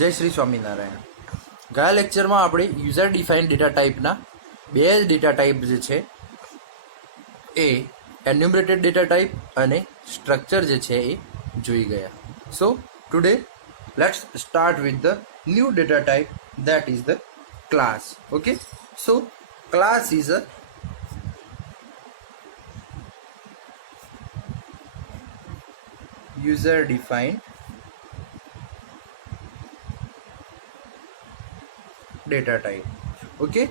जय श्री स्वामीनारायण। गया लेक्चर में આપણે યુઝર ડિફાઇન્ડ ડેટા ટાઈપના બે ડેટા ટાઈપ જે છે એ એન્યુમરેટેડ ડેટા ટાઈપ અને સ્ટ્રક્ચર જે છે એ જોઈ ગયા. So today let's start with the new data type that is the class. Okay, so class is a user defined data type. Okay,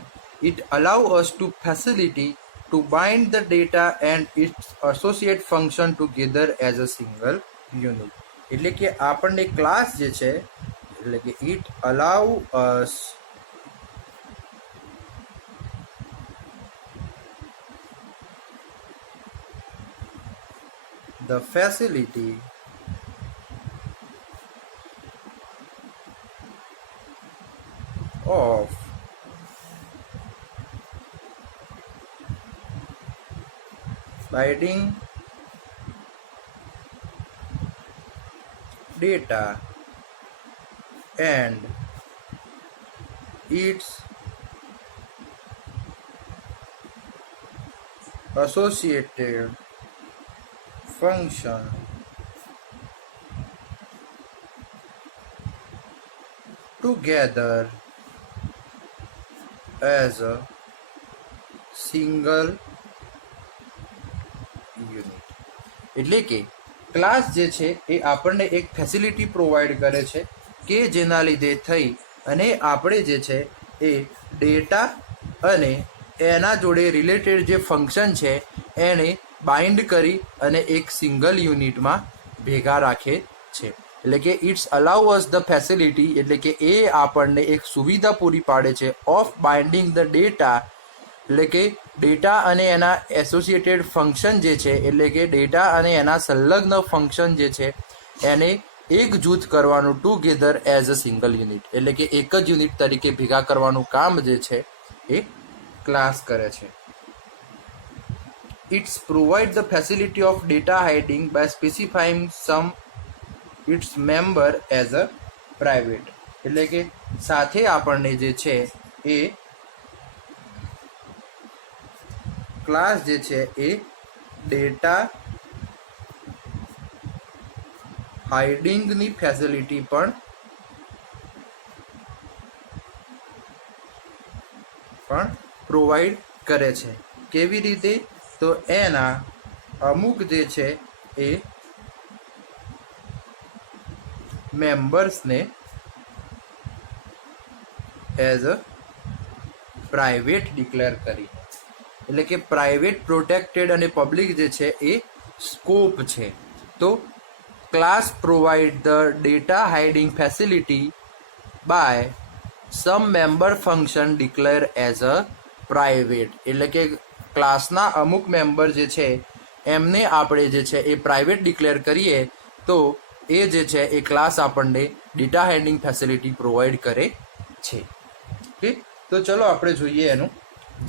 it allow us to facility to bind the data and its associate function together as a single unit. એટલે કે આપણને class જે છે એટલે કે it allow us the facility of binding data and its associated function together as a single unit. એટલે કે class જે છે એ આપણને એક ફેસિલિટી પ્રોવાઈડ કરે છે કે જેના લીધે થઈ અને આપણે જે છે એ ડેટા અને એના જોડે રિલેટેડ જે ફંક્શન છે એને બાઇન્ડ કરી અને એક સિંગલ યુનિટમાં ભેગા રાખે છે. એટલે કે it's allow us the facility એટલે કે એ આપણને એક સુવિધા પૂરી પાડે છે ઓફ બાઇન્ડિંગ ધ ડેટા એટલે કે ડેટા અને એના એસોસિએટેડ ફંક્શન જે છે એટલે કે ડેટા અને એના સંલગ્ન ફંક્શન જે છે એને એક જૂથ કરવાનું together as a single unit એટલે કે એક જ યુનિટ તરીકે ભેગા કરવાનું કામ જે છે એ ક્લાસ કરે છે. It's provide the facility of data hiding by specifying some its member as a private. એટલે કે સાથે આપણને જે છે એ ક્લાસ જે છે એ ડેટા હાઇડિંગની ફેસિલિટી પણ પ્રોવાઈડ કરે છે. કેવી રીતે? તો એના અમુક જે છે એ મેમ્બર્સને એઝ અ પ્રાઇવેટ ડિક્લેર કરી એટલે કે પ્રાઇવેટ પ્રોટેક્ટેડ અને પબ્લિક જે છે એ સ્કોપ છે. તો class provide the data hiding facility by some member function declare as a private એટલે કે ક્લાસના અમુક મેમ્બર જે છે એમને આપણે જે છે એ પ્રાઇવેટ ડિક્લેર કરીએ તો એ જે છે એ ક્લાસ આપણને ડેટા હાઇડિંગ ફેસિલિટી પ્રોવાઈડ કરે છે. ઓકે, તો ચલો આપણે જોઈએ એનું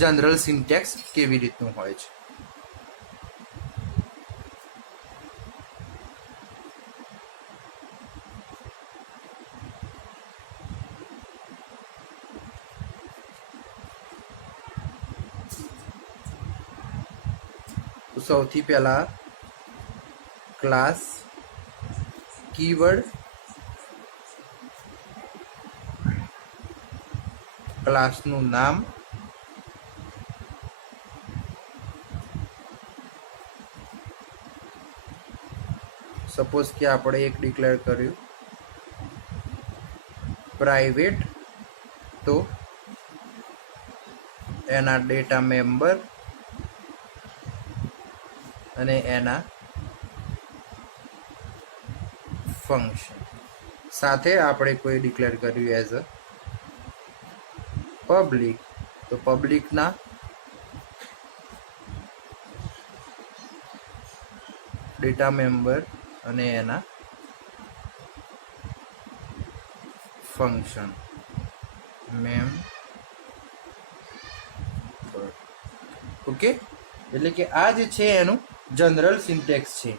જનરલ સિન્ટેક્સ કેવી રીતનું હોય છે. સૌથી પહેલા ક્લાસ કીવર્ડ, ક્લાસનું નામ, સપોઝ કે આપણે એક ડિક્લેર કર્યું પ્રાઇવેટ તો એના ડેટા મેમ્બર અને એના ફંક્શન સાથે આપણે કોઈ ડિક્લેર કર્યું એઝ અ પબ્લિક તો પબ્લિકના ડેટા મેમ્બર અને એના ફંક્શન મેમ્બર. ઓકે, એટલે કે આ જે છે એનું જનરલ સિન્ટેક્સ છે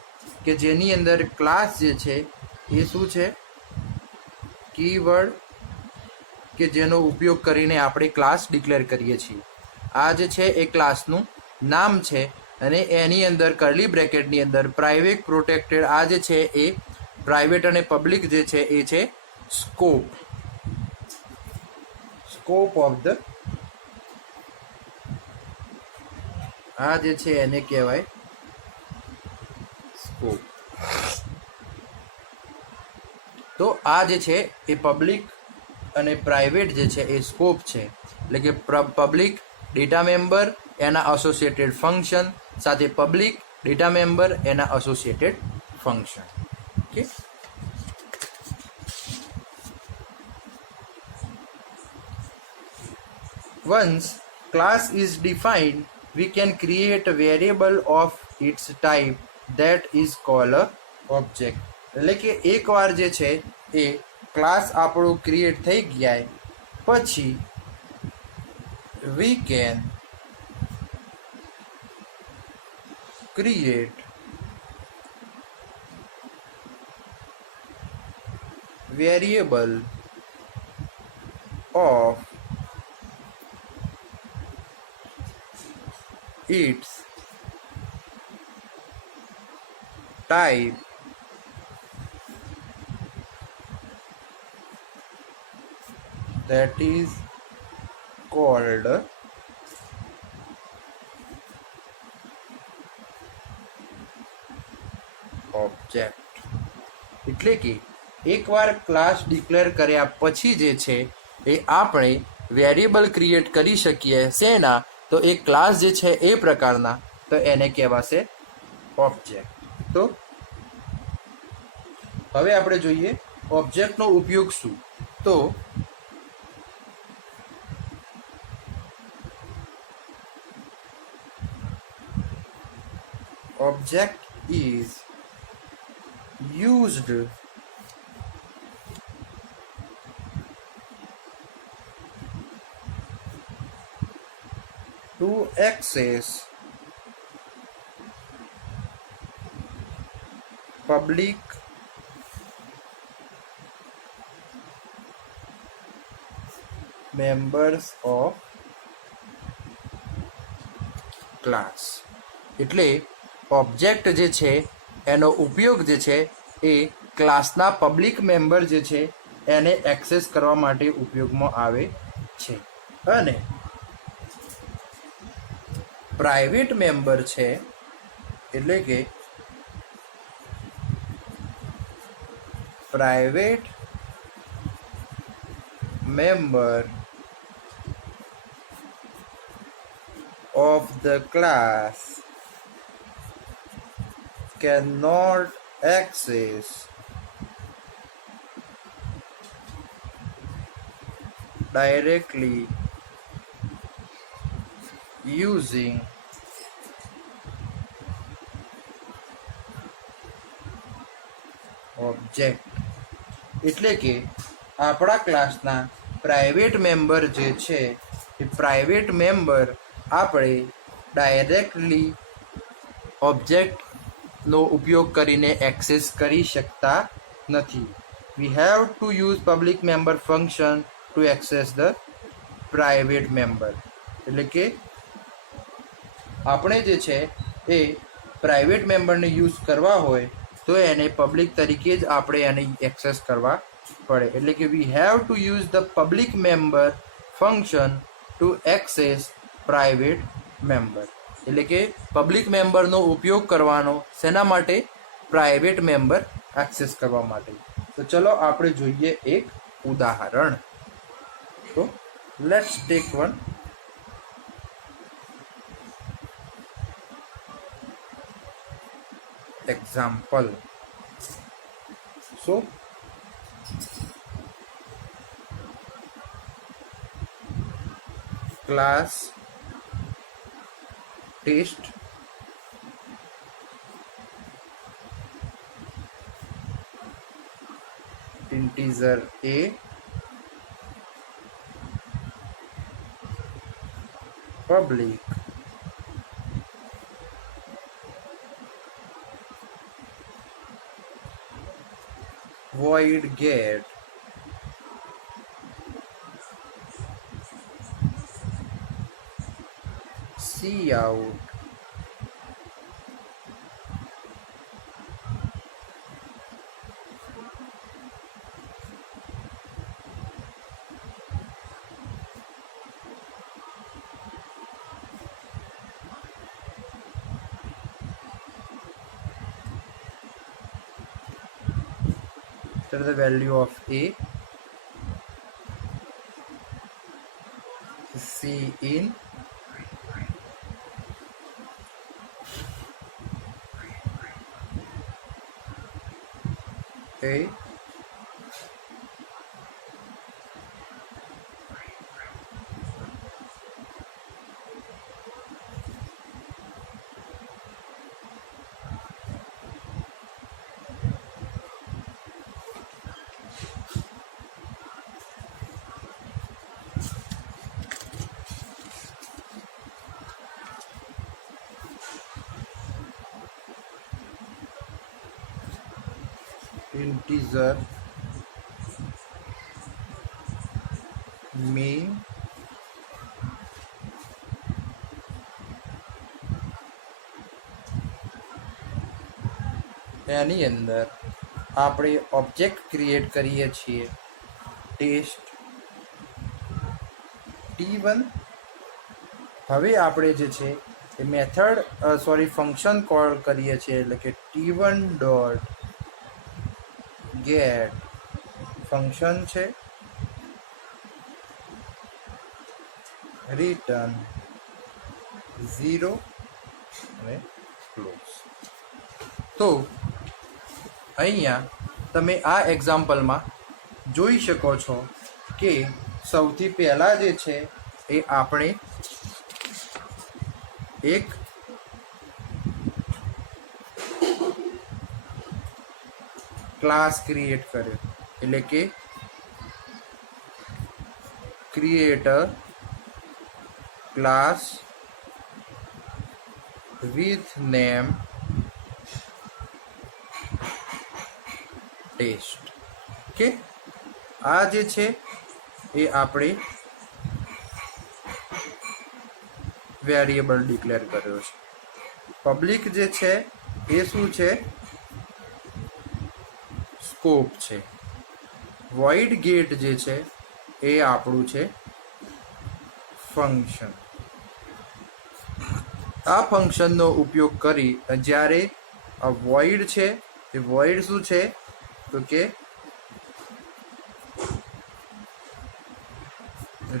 કે જેની અંદર ક્લાસ જે છે એ શું છે કીવર્ડ કે જેનો ઉપયોગ કરીને આપણે ક્લાસ ડિક્લેર કરીએ છીએ. આ જે છે એ ક્લાસનું નામ છે અને એની અંદર કર્લી બ્રેકેટની અંદર પ્રાઇવેટ પ્રોટેક્ટેડ આ જે છે એ પ્રાઇવેટ અને પબ્લિક જે છે એ છે સ્કોપ ઓફ ધ આ જે છે એને કહેવાય સ્કોપ. તો આ જે છે એ પબ્લિક અને પ્રાઇવેટ જે છે એ સ્કોપ છે. એટલે કે પબ્લિક ડેટા મેમ્બર એના એસોસિએટેડ ફંક્શન સાથે પબ્લિક ડેટા મેમ્બર એના associated function. Okay. Once class is defined, we can create a variable of its type that is called a object. એટલે કે એકવાર જે છે એ ક્લાસ આપણો ક્રિએટ થઈ ગયા પછી we can create variable of its type that is called object. એટલે કે એકવાર ક્લાસ ડિક્લેર કર્યા પછી જે છે એ આપણે વેરિયેબલ ક્રિએટ કરી શકીએ શેના તો એ ક્લાસ જે છે એ પ્રકારના તો એને કહેવાશે ઓબ્જેક્ટ. તો હવે આપણે જોઈએ ઓબ્જેક્ટનો ઉપયોગ શું. તો object is used to access public members of class. એટલે ઓબ્જેક્ટ જે છે એનો ઉપયોગ જે છે એ ક્લાસના પબ્લિક મેમ્બર જે છે એને એક્સેસ કરવા માટે ઉપયોગમાં આવે છે અને પ્રાઇવેટ મેમ્બર છે એટલે કે private member of the class cannot access directly using object. એટલે કે આપણા ક્લાસના પ્રાઇવેટ મેમ્બર જે છે એ પ્રાઇવેટ મેમ્બર આપણે ડાયરેક્ટલી ઓબ્જેક્ટનો ઉપયોગ કરીને એક્સેસ કરી શકતા નથી. We have to use public member function two access the private member. એટલે કે આપણે જે છે એ પ્રાઇવેટ મેમ્બરને યુઝ કરવા હોય તો એને પબ્લિક તરીકે જ આપણે એને એક્સેસ કરવા પડે. એટલે કે we have to use the public member function two access private member. એટલે કે પબ્લિક મેમ્બરનો ઉપયોગ કરવાનો શેના માટે પ્રાઇવેટ મેમ્બર એક્સેસ કરવા માટે. તો ચલો આપણે જોઈએ એક ઉદાહરણ. તો let's take one example. So class test integer a public void get cout enter the value of a, cin a integer main એની અંદર આપણે ઓબ્જેક્ટ ક્રિએટ કરીએ છીએ ટેસ્ટ T1. હવે આપણે જે છે એ મેથડ ફંક્શન કોલ કરીએ છીએ, એટલે કે T1 ડોટ ગેટ ફંક્શન છે, રિટર્ન 0 અને ક્લોઝ. તો અહીંયા તમે આ એક્ઝામ્પલમાં જોઈ શકો છો કે સૌથી પહેલાં જે છે એ આપણે એક ક્લાસ ક્રિએટ કર્યો, એટલે કે create a class with name test. Okay, આ જે છે એ આપણે વેરિયેબલ ડિક્લેર કર્યો છે. પબ્લિક જે છે એ શું છે? સ્કોપ છે. વોઇડ ગેટ જે છે એ આપણું છે ફંક્શન. આ ફંક્શનનો ઉપયોગ કરી જ્યારે આ વોઇડ છે એ વોઇડ શું છે તો કે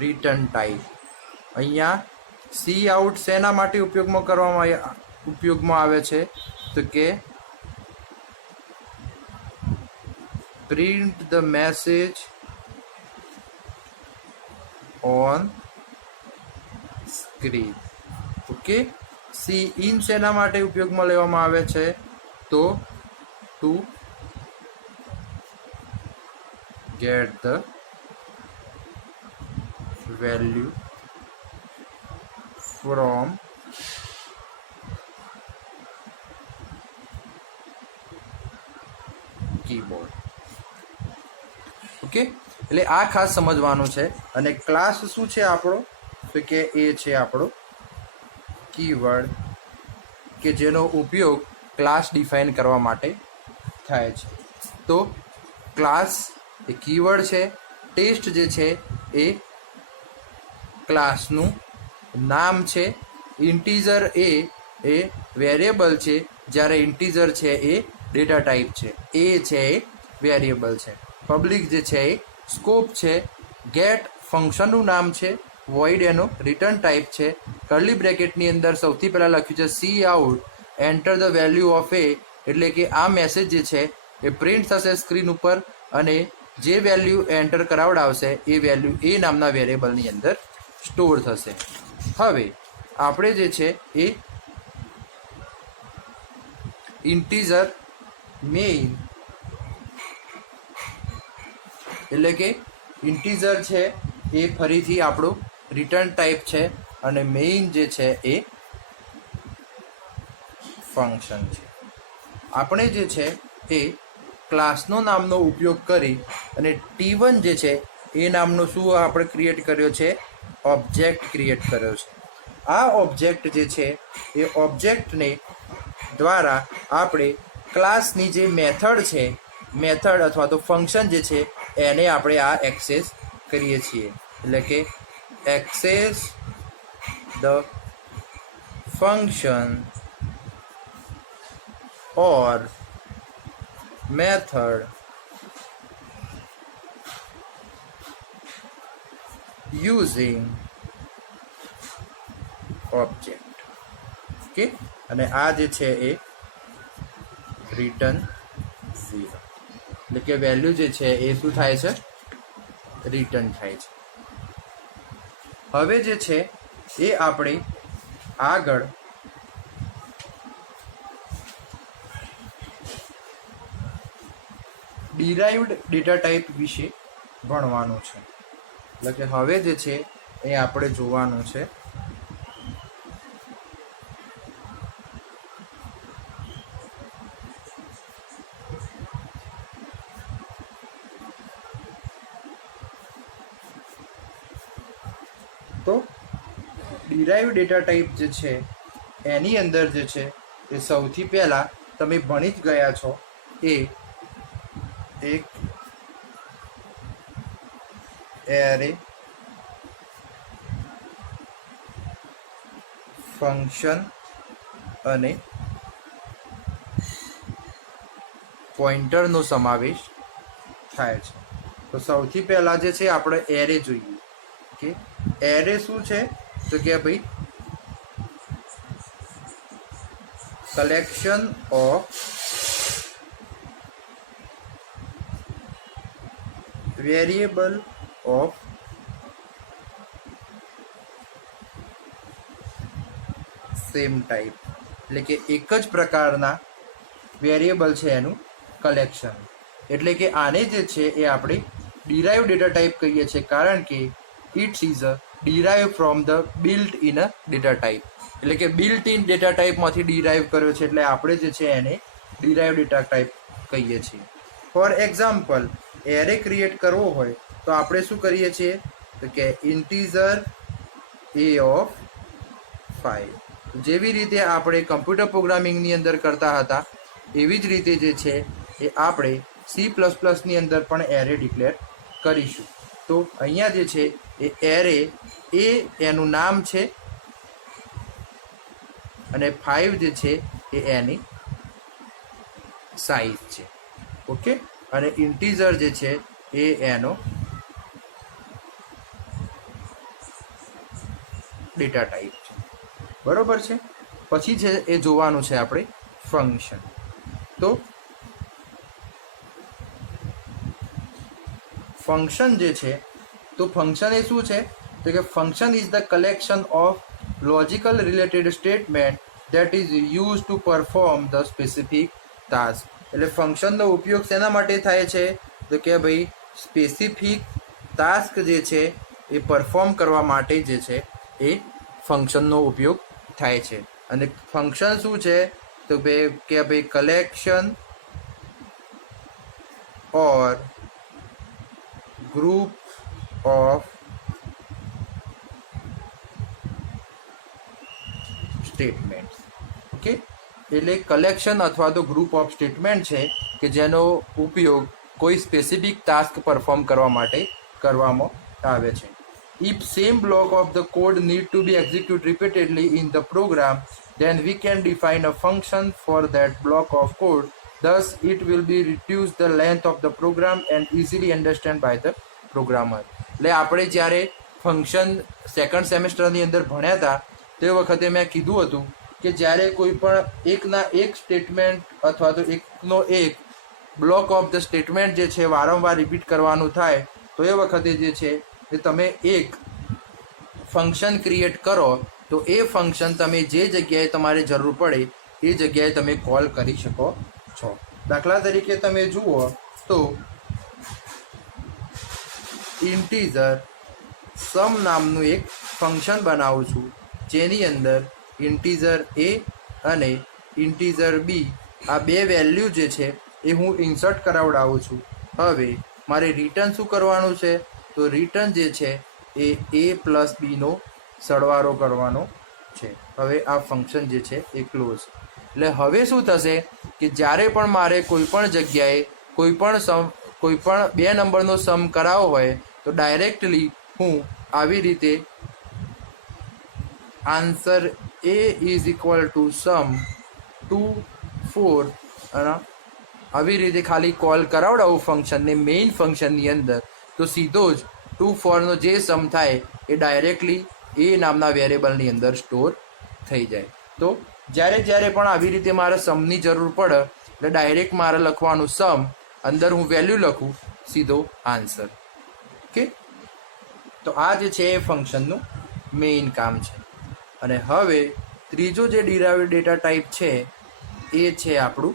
રિટર્ન ટાઈપ. અહીંયા સી આઉટ શેના માટે ઉપયોગમાં આવે છે તો કે print the message on screen. Okay, cin શેના માટે ઉપયોગમાં લેવામાં આવે છે તો to get the value from keyboard. Okay, એટલે આ ખાસ સમજવાનું છે. અને ક્લાસ શું છે આપણો તો કે એ છે આપણો કીવર્ડ કે જેનો ઉપયોગ ક્લાસ ડિફાઇન કરવા માટે થાય છે. તો ક્લાસ એ કીવર્ડ છે, ટેસ્ટ જે છે એ ક્લાસનું નામ છે, ઇન્ટીજર એ વેરિયેબલ છે, જ્યારે ઇન્ટીજર છે એ ડેટા ટાઈપ છે, એ છે એ વેરિયેબલ છે, પબ્લિક જે છે એ સ્કોપ છે, ગેટ ફંક્શનનું નામ છે, વોઇડ એનો રિટર્ન ટાઈપ છે, કર્લી બ્રેકેટની અંદર સૌથી પહેલાં લખ્યું છે cout enter the value of a, એટલે કે આ મેસેજ જે છે એ પ્રિન્ટ થશે સ્ક્રીન ઉપર અને જે વેલ્યુ એન્ટર કરાવડાવશે એ વેલ્યુ એ નામના વેરિયેબલની અંદર સ્ટોર થશે. હવે આપણે જે છે એ ઇન્ટીજર મેઇન, એટલે કે ઇન્ટીજર છે એ ફરીથી આપણું રિટર્ન ટાઈપ છે અને મેઇન જે છે એ ફંક્શન છે. આપણે જે છે એ ક્લાસનો નામનો ઉપયોગ કરી અને T1 જે છે એ નામનો શું આપણે ક્રિએટ કર્યો છે? ઓબ્જેક્ટ ક્રિએટ કર્યો છે. આ ઓબ્જેક્ટ જે છે એ ઓબ્જેક્ટને દ્વારા આપણે ક્લાસની જે મેથડ છે, મેથડ અથવા તો ફંક્શન જે છે એને આપણે આ એક્સેસ કરીએ છીએ. એટલે કે access the function or method using object. Okay, અને આ જે છે એ રિટર્ન 0, એટલે કે વેલ્યુ જે છે એ શું થાય છે, રિટર્ન થાય છે. હવે જે છે એ આપણે આગળ ડિરાઇવ્ડ ડેટા ટાઈપ વિશે ભણવાનું છે. એટલે કે હવે જે છે એ આપણે જોવાનું છે તો ડિરાઇવ્ડ ડેટા ટાઈપ જે છે એની અંદર જે છે એ સૌથી પહેલાં તમે ભણી જ ગયા છો એ એક એરે ફંક્શન અને પોઇન્ટરનો સમાવેશ થાય છે. તો સૌથી પહેલાં જે છે આપણે એરે જોઈએ કે એરે શું છે, તો કે ભાઈ collection of variable of same type, એટલે કે એક જ પ્રકારના વેરિયેબલ છે એનું કલેક્શન. એટલે કે આને જે છે એ આપણે ડિરાઇવ ડેટા ટાઈપ કહીએ છીએ, કારણ કે it's is a derive from the built in a data type. એટલે કે બિલ્ટ ઇન ડેટા ટાઈપમાંથી ડિરાઇવ કર્યો છે, એટલે આપણે જે છે એને ડિરાઇવ ડેટા ટાઈપ કહીએ છીએ. ફોર એક્ઝામ્પલ, એરે ક્રિએટ કરવો હોય તો આપણે શું કરીએ છીએ, તો કે ઇન્ટીઝર એ ઓફ 5. જેવી રીતે આપણે કમ્પ્યુટર પ્રોગ્રામિંગની અંદર કરતા હતા એવી જ રીતે જે છે એ આપણે C++ની અંદર પણ એરે ડિક્લેર કરીશું. તો અહીંયા જે છે એ એરે એ એનું નામ છે અને 5 જે છે એ એની સાઈઝ છે. ઓકે, અને ઇન્ટીઝર જે છે એ એનો ડેટા ટાઈપ છે. બરોબર છે. પછી છે એ જોવાનું છે આપણે ફંક્શન. તો ફંક્શન જે છે, તો ફંક્શન એ શું છે, તો કે function is the collection of logical related statement that is use to perform the specific task. એટલે ફંક્શનનો ઉપયોગ શેના માટે થાય છે, તો કે ભાઈ સ્પેસિફિક ટાસ્ક જે છે એ પરફોર્મ કરવા માટે જે છે એ ફંક્શનનો ઉપયોગ થાય છે. અને ફંક્શન શું છે, તો કે ભાઈ collection or group of statements. Okay, એટલે કલેક્શન અથવા તો ગ્રુપ ઓફ સ્ટેટમેન્ટ છે કે જેનો ઉપયોગ કોઈ સ્પેસિફિક ટાસ્ક પરફોર્મ કરવા માટે કરવામાં આવે છે. If same block of the code need to be executed repeatedly in the program, then we can define a function for that block of code. Thus, it will be reduce the length of the program and easily understand by the programmer. એટલે આપણે જ્યારે function second સેમેસ્ટરની અંદર ભણ્યા હતા તે વખતે મેં કીધું હતું કે જ્યારે કોઈ પણ એકના એક સ્ટેટમેન્ટ અથવા તો એકનો એક બ્લોક ઓફ ધ સ્ટેટમેન્ટ જે છે વારંવાર રિપીટ કરવાનું થાય તો એ વખતે જે છે એ તમે એક ફંક્શન ક્રિએટ કરો તો એ ફંક્શન તમે જે જગ્યાએ તમારે જરૂર પડે એ જગ્યાએ તમે કોલ કરી શકો છો. દાખલા તરીકે તમે જુઓ તો ઇન્ટીઝર સમ નામનું એક ફંક્શન બનાવું છું જેની અંદર ઇન્ટીઝર એ અને ઇન્ટીઝર બી આ બે વેલ્યુ જે છે એ હું ઇન્સર્ટ કરાવડાવું છું. હવે મારે રિટર્ન શું કરવાનું છે, તો રિટર્ન જે છે એ a પ્લસ બીનો સરવાળો કરવાનો છે. હવે આ ફંક્શન જે છે એ ક્લોઝ. એટલે હવે શું થશે કે જ્યારે પણ મારે કોઈ પણ જગ્યાએ કોઈ પણ 2 નંબરનો સમ કરાવવો હોય તો ડાયરેક્ટલી હું આવી રીતે answer A is equal to sum 2 4 અને આવી રીતે ખાલી કોલ કરાવડાવું ફંક્શનને મેઇન ફંક્શનની અંદર, તો સીધો જ 2 4નો જે સમ થાય એ ડાયરેક્ટલી એ નામના વેરિયેબલની અંદર સ્ટોર થઈ જાય. તો જ્યારે પણ આવી રીતે મારે સમની જરૂર પડે એટલે ડાયરેક્ટ મારે લખવાનું સમ, અંદર હું વેલ્યુ લખું, સીધો આન્સર. ઓકે, તો આ જે છે એ ફંક્શનનું મેઇન કામ છે. અને હવે ત્રીજો જે ડિરાઇવ્ડ ડેટા ટાઈપ છે એ છે આપણું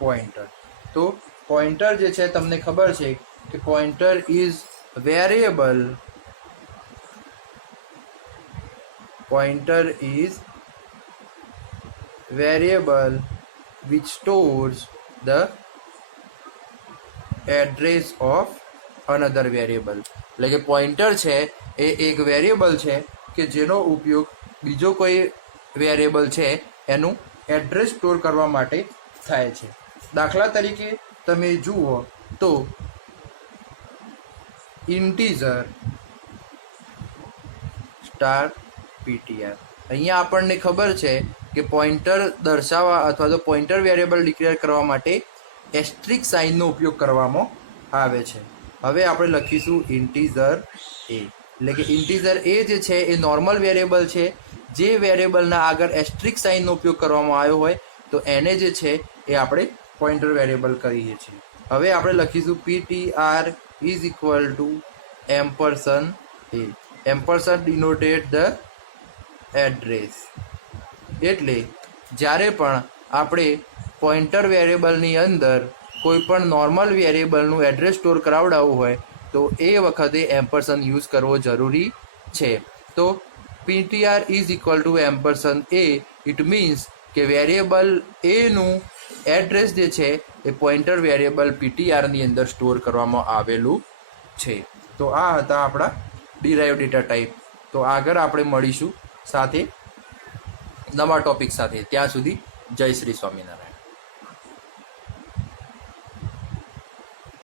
પોઇન્ટર. તો પોઇન્ટર જે છે તમને ખબર છે કે pointer is variable. Pointer is variable which stores the address of another variable. એટલે કે પોઇન્ટર છે એ એક વેરિયેબલ છે કે જેનો ઉપયોગ બીજો કોઈ વેરિયેબલ છે એનું એડ્રેસ સ્ટોર કરવા માટે થાય છે. દાખલા તરીકે તમે જુઓ તો ઇન્ટીજર સ્ટાર ptr. અહીંયા આપણને ખબર છે કે પોઇન્ટર દર્શાવવા અથવા તો પોઇન્ટર વેરિયેબલ ડિક્લેર કરવા માટે એસ્ટ્રિક સાઇનનો ઉપયોગ કરવામાં આવે છે. હવે આપણે લખીશું ઇન્ટીજર a. એટલે કે ઇન્ટીજર a જે છે એ નોર્મલ વેરિયેબલ છે. જે વેરિયેબલના આગળ એસ્ટ્રિક સાઇનનો ઉપયોગ કરવામાં આવ્યો હોય તો એને જે છે એ આપણે પોઇન્ટર વેરિયેબલ કહીએ છીએ. હવે આપણે લખીશું ptr is equal to ampersand a. Ampersand denoted the address. એટલે જ્યારે પણ આપણે પોઇન્ટર વેરિયેબલની અંદર કોઈ પણ નોર્મલ વેરિયેબલનું એડ્રેસ સ્ટોર કરાવડાવવું હોય તો એ વખતે એમ્પરસન યુઝ કરવો જરૂરી છે. તો ptr is equal to ampersand a, it means કે વેરિયેબલ એનું એડ્રેસ જે છે એ પોઇન્ટર વેરિયેબલ ptrની અંદર સ્ટોર કરવામાં આવેલું છે. તો આ હતા આપણા ડિરાઇવ્ડ ડેટા ટાઈપ. તો આગળ આપણે મળીશું સાથે નવા ટોપિક સાથે. ત્યાં સુધી જય શ્રી સ્વામિનારાયણ.